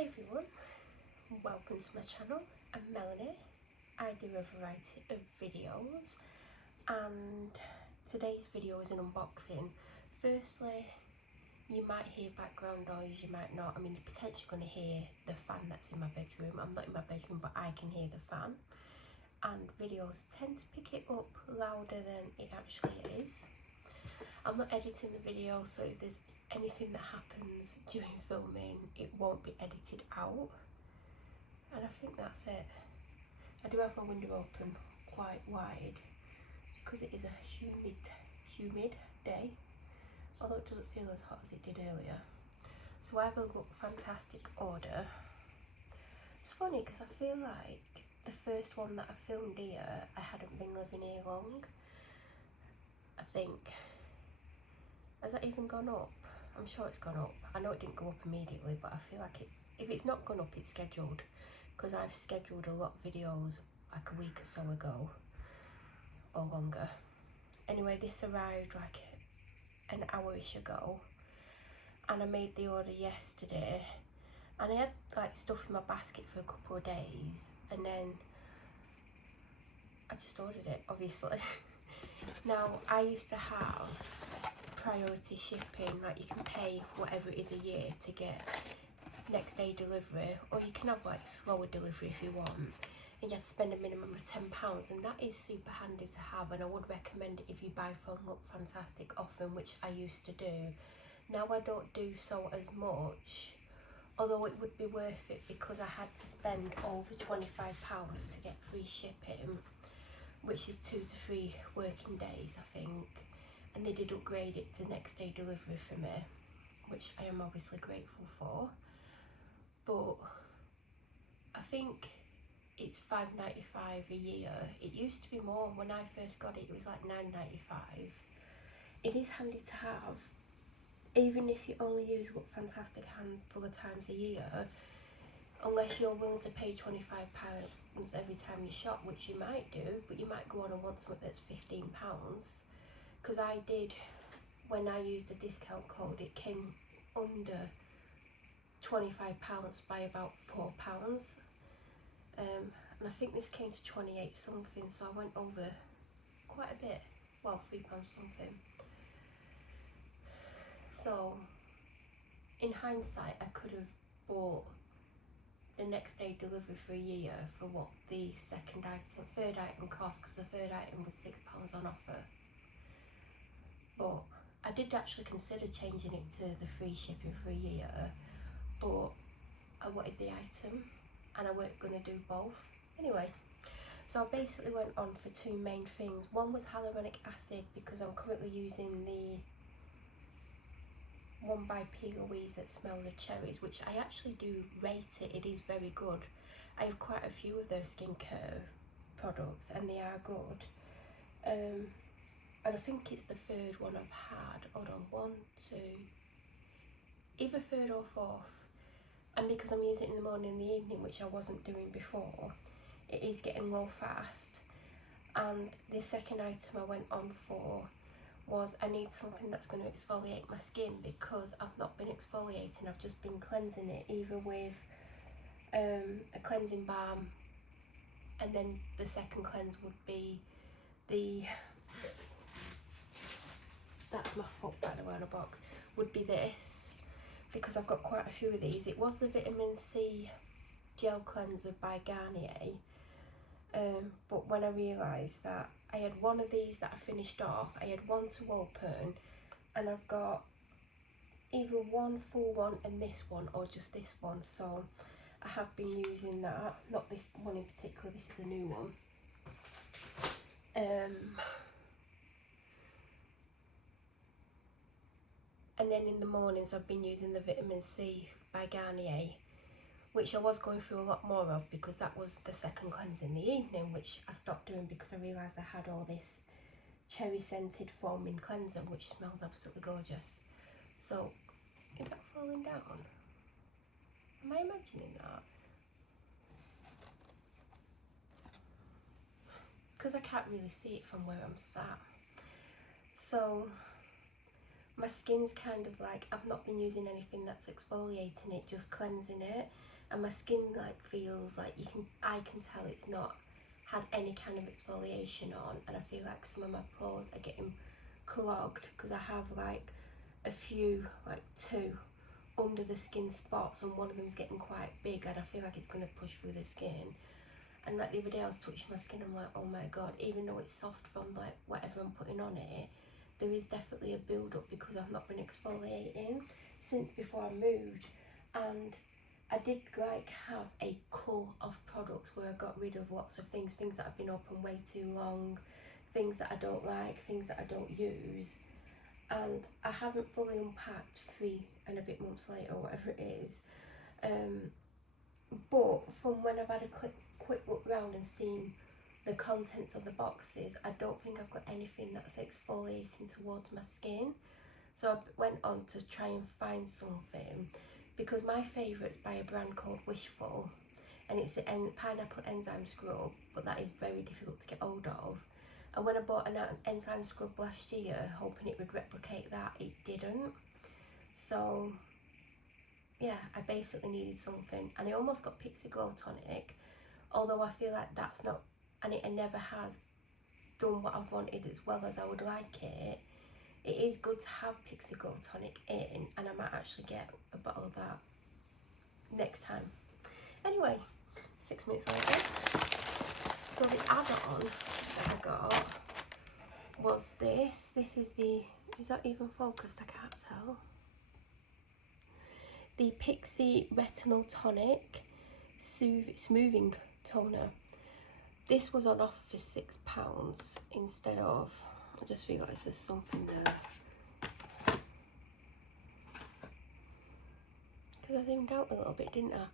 Hi everyone, welcome to my channel. I'm Melanie. I do a variety of videos and today's video is an unboxing. Firstly, you might hear background noise, you might not. I mean, you're potentially going to hear the fan that's in my bedroom. I'm not in my bedroom, but I can hear the fan. And videos tend to pick it up louder than it actually is. I'm not editing the video, so if there's anything that happens during filming, it won't be edited out. And I think that's it. I do have my window open quite wide because it is a humid day, although it doesn't feel as hot as it did earlier. So I have a Look Fantastic order. It's funny because I feel like the first one that I filmed here, I hadn't been living here long. I think. Has that even gone up? I'm sure it's gone up. I know it didn't go up immediately, but I feel like if it's not gone up, it's scheduled, because I've scheduled a lot of videos like a week or so ago or longer. Anyway, this arrived like an hour-ish ago and I made the order yesterday, and I had like stuff in my basket for a couple of days, and then I just ordered it, obviously. Now, I used to have priority shipping, like you can pay whatever it is a year to get next day delivery, or you can have like slower delivery if you want, and you have to spend a minimum of £10, and that is super handy to have, and I would recommend it if you buy from Look Fantastic often, which I used to do. Now I don't do so as much, although it would be worth it because I had to spend over £25 to get free shipping, which is 2 to 3 working days I think. And they did upgrade it to next day delivery for me, which I am obviously grateful for. But I think it's £5.95 a year. It used to be more. When I first got it, it was like £9.95. It is handy to have, even if you only use Look Fantastic a handful of times a year, unless you're willing to pay £25 every time you shop, which you might do, but you might go on and want something that's £15. Because I did, when I used a discount code, it came under £25 by about £4. And I think this came to 28 something, so I went over quite a bit, well, £3 something. So in hindsight, I could have bought the next day delivery for a year for what the third item cost, because the third item was £6 on offer. But I did actually consider changing it to the free shipping for a year, but I wanted the item and I weren't going to do both. Anyway, so I basically went on for two main things. One was hyaluronic acid, because I'm currently using the one by P. Louise that smells of cherries, which I actually do rate it. It is very good. I have quite a few of those skincare products and they are good. And I think it's the third one I've had. Hold on, 1, 2, either third or fourth. And because I'm using it in the morning and the evening, which I wasn't doing before, it is getting low fast. And the second item I went on for was I need something that's going to exfoliate my skin, because I've not been exfoliating, I've just been cleansing it, either with a cleansing balm, and then the second cleanse would be that's my foot by the way on a box, would be this, because I've got quite a few of these. It was the vitamin C gel cleanser by Garnier, but when I realised that I had one of these that I finished off, I had one to open, and I've got either one full one and this one, or just this one, so I have been using that. Not this one in particular, this is a new one. And then in the mornings I've been using the vitamin C by Garnier, which I was going through a lot more of because that was the second cleanse in the evening, which I stopped doing because I realised I had all this cherry scented foaming cleanser which smells absolutely gorgeous. So, is that falling down? Am I imagining that? It's because I can't really see it from where I'm sat. So, my skin's kind of like, I've not been using anything that's exfoliating it, just cleansing it, and my skin like feels like I can tell it's not had any kind of exfoliation on, and I feel like some of my pores are getting clogged because I have like a few, like 2 under the skin spots, and one of them's getting quite big, and I feel like it's going to push through the skin. And like the other day I was touching my skin, I'm like, oh my god, even though it's soft from like whatever I'm putting on it, there is definitely a build up because I've not been exfoliating since before I moved. And I did like have a cull of products where I got rid of lots of things that have been open way too long, things that I don't like, things that I don't use. And I haven't fully unpacked 3 and a bit months later, or whatever it is. But from when I've had a quick look round and seen the contents of the boxes, I don't think I've got anything that's exfoliating towards my skin. So I went on to try and find something, because my favourite's by a brand called Wishful, and it's the pineapple enzyme scrub, but that is very difficult to get hold of. And when I bought an enzyme scrub last year, hoping it would replicate that, it didn't. So yeah, I basically needed something, and I almost got Pixie Glow Tonic, although I feel like that's not, and it never has done what I've wanted as well as I would like it. It is good to have Pixie Glow Tonic in, and I might actually get a bottle of that next time. Anyway, 6 minutes later. So the add-on that I got was this. This is the, is that even focused? I can't tell. The Pixie Retinol Tonic Smoothing Toner. This was on offer for £6 instead of, I just realised there's something there. Because I zoomed out a little bit, didn't I?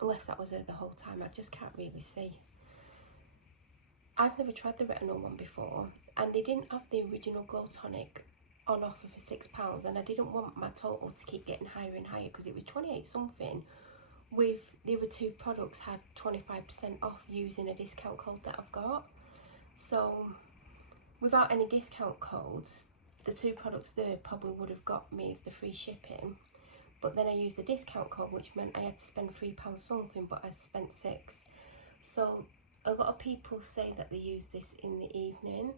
Unless that was there the whole time, I just can't really see. I've never tried the retinol one before, and they didn't have the original Glow Tonic on offer for £6, and I didn't want my total to keep getting higher and higher because it was 28 something, with the other 2 products had 25% off using a discount code that I've got. So without any discount codes, the 2 products there probably would have got me the free shipping, but then I used the discount code, which meant I had to spend £3 something, but I spent £6. So a lot of people say that they use this in the evening,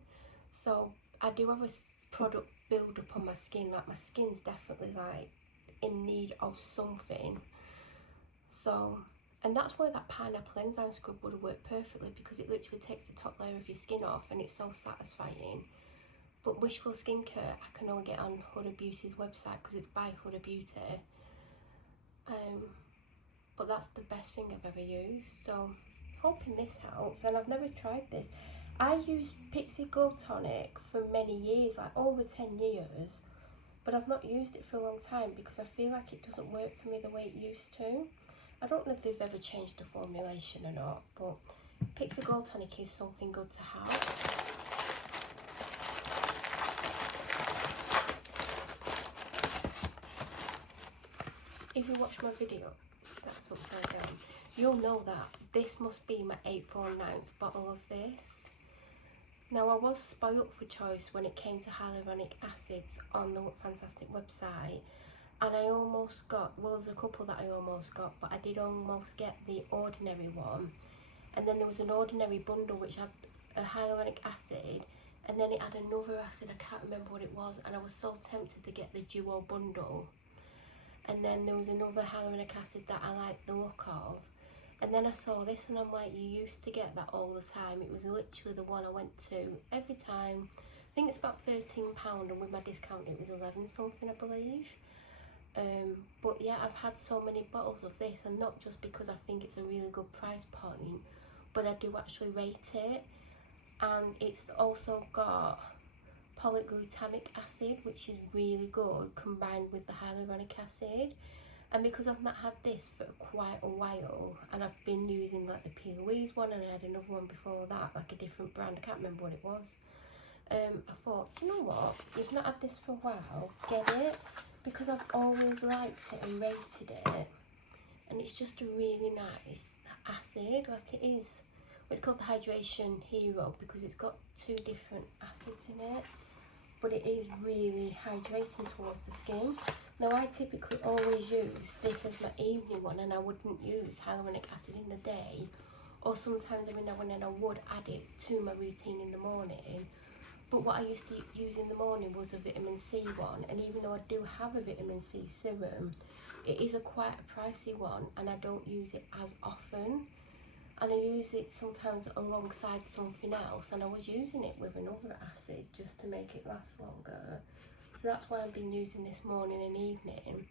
so I do have a product build up on my skin. Like, my skin's definitely like in need of something. So, and that's why that pineapple enzyme scrub would have worked perfectly, because it literally takes the top layer of your skin off and it's so satisfying. But Wishful Skincare I can only get on Huda Beauty's website because it's by Huda Beauty. But that's the best thing I've ever used, so hoping this helps. And I've never tried this. I used Pixie Glow Tonic for many years, like over 10 years, but I've not used it for a long time because I feel like it doesn't work for me the way it used to. I don't know if they've ever changed the formulation or not, but Pixie Glow Tonic is something good to have. If you watch my video, that's upside down, you'll know that this must be my 8th or 9th bottle of this. Now, I was spoilt for choice when it came to hyaluronic acids on the Look Fantastic website, and I almost got, well, there's a couple that I almost got, but I did almost get the ordinary one, and then there was an ordinary bundle which had a hyaluronic acid, and then it had another acid, I can't remember what it was, and I was so tempted to get the duo bundle. And then there was another hyaluronic acid that I liked the look of, and then I saw this and I'm like, you used to get that all the time. It was literally the one I went to every time. I think it's about £13, and with my discount it was 11 something, I believe. But yeah, I've had so many bottles of this, and not just because I think it's a really good price point, but I do actually rate it. And it's also got polyglutamic acid, which is really good, combined with the hyaluronic acid. And because I've not had this for quite a while, and I've been using like the P. Louise one, and I had another one before that, like a different brand, I can't remember what it was. I thought, you know what, you've not had this for a while, get it, because I've always liked it and rated it, and it's just a really nice acid. Like, it is, well, it's called the Hydration Hero because it's got 2 different acids in it. but it is really hydrating towards the skin. Now I typically always use this as my evening one, and I wouldn't use hyaluronic acid in the day, or sometimes every now and then I would add it to my routine in the morning. But what I used to use in the morning was a vitamin C one, and even though I do have a vitamin C serum, it is quite a pricey one, and I don't use it as often. And I use it sometimes alongside something else, and I was using it with another acid just to make it last longer. So that's why I've been using this morning and evening.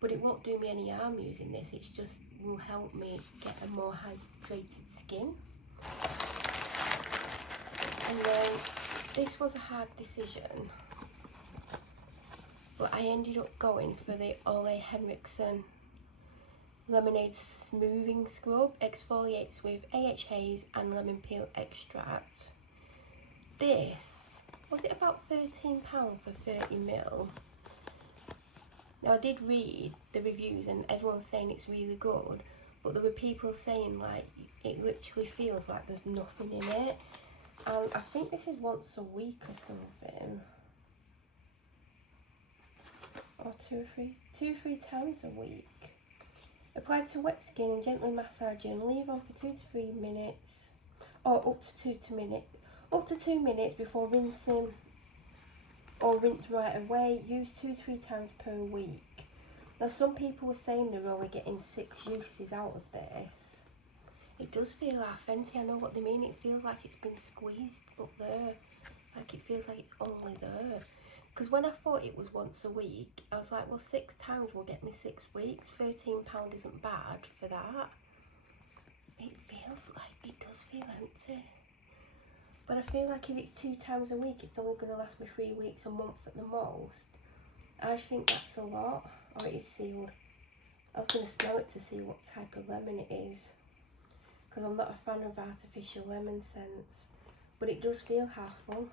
But it won't do me any harm using this, it just will help me get a more hydrated skin. And then this was a hard decision, but I ended up going for the Ole Henriksen Lemonade Smoothing Scrub. Exfoliates with AHAs and lemon peel extract. This, was it about £13 for 30ml? Now I did read the reviews and everyone's saying it's really good, but there were people saying like it literally feels like there's nothing in it. And I think this is once a week or something, or two or three times a week. Apply to wet skin and gently massage and leave on for 2 to 3 minutes, or up to 2 minutes before rinsing, or rinse right away. Use 2 to 3 times per week. Now some people were saying they're only getting 6 uses out of this. It does feel authentic, I know what they mean. It feels like it's been squeezed up there, like it feels like it's only there. Because when I thought it was once a week, I was like, well, 6 times will get me 6 weeks. £13 isn't bad for that. It feels like, it does feel empty. But I feel like if it's 2 times a week, it's only going to last me 3 weeks, a month at the most. I think that's a lot. Or it is sealed. I was going to smell it to see what type of lemon it is, because I'm not a fan of artificial lemon scents. But it does feel half full.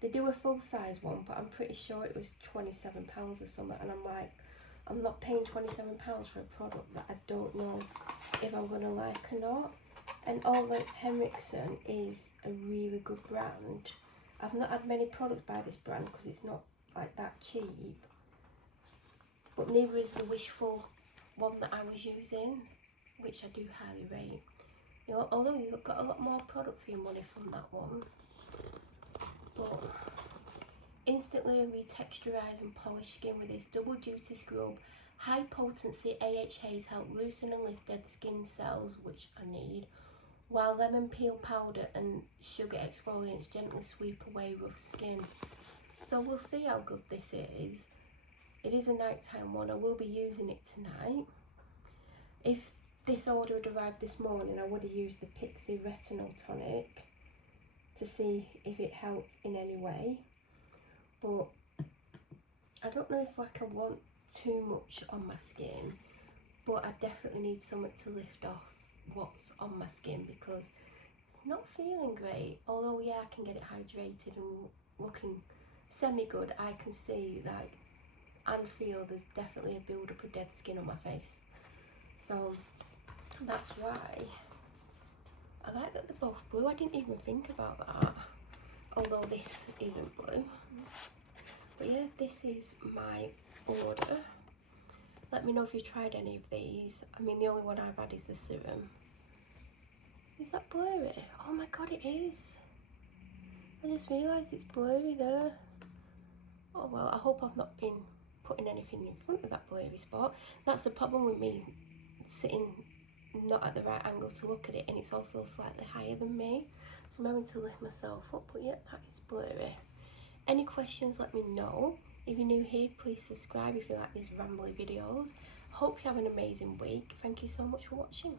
They do a full size one, but I'm pretty sure it was £27 or something, and I'm like, I'm not paying £27 for a product that I don't know if I'm going to like or not. And Ole Henriksen is a really good brand. I've not had many products by this brand because it's not like that cheap, but neither is the Wishful one that I was using, which I do highly rate. You know, although you've got a lot more product for your money from that one. But instantly retexturize and polish skin with this double duty scrub. High potency AHAs help loosen and lift dead skin cells, which I need, while lemon peel powder and sugar exfoliants gently sweep away rough skin. So we'll see how good this is. It is a nighttime one. I will be using it tonight. If this order had arrived this morning, I would have used the Pixie Retinol Tonic to see if it helped in any way. But I don't know if like I want too much on my skin, but I definitely need something to lift off what's on my skin because it's not feeling great. Although yeah, I can get it hydrated and looking semi-good, I can see like and feel there's definitely a build-up of dead skin on my face. So that's why I like that they're both blue. I didn't even think about that, although this isn't blue. But yeah, this is my order. Let me know if you tried any of these. I mean, the only one I've had is the serum. Is that blurry? Oh my god, it is. I just realised it's blurry there. Oh well, I hope I've not been putting anything in front of that blurry spot. That's the problem with me sitting not at the right angle to look at it, and it's also slightly higher than me, so I'm having to lift myself up. But yeah, that is blurry. Any questions, let me know. If you're new here, please subscribe if you like these rambly videos. Hope you have an amazing week. Thank you so much for watching.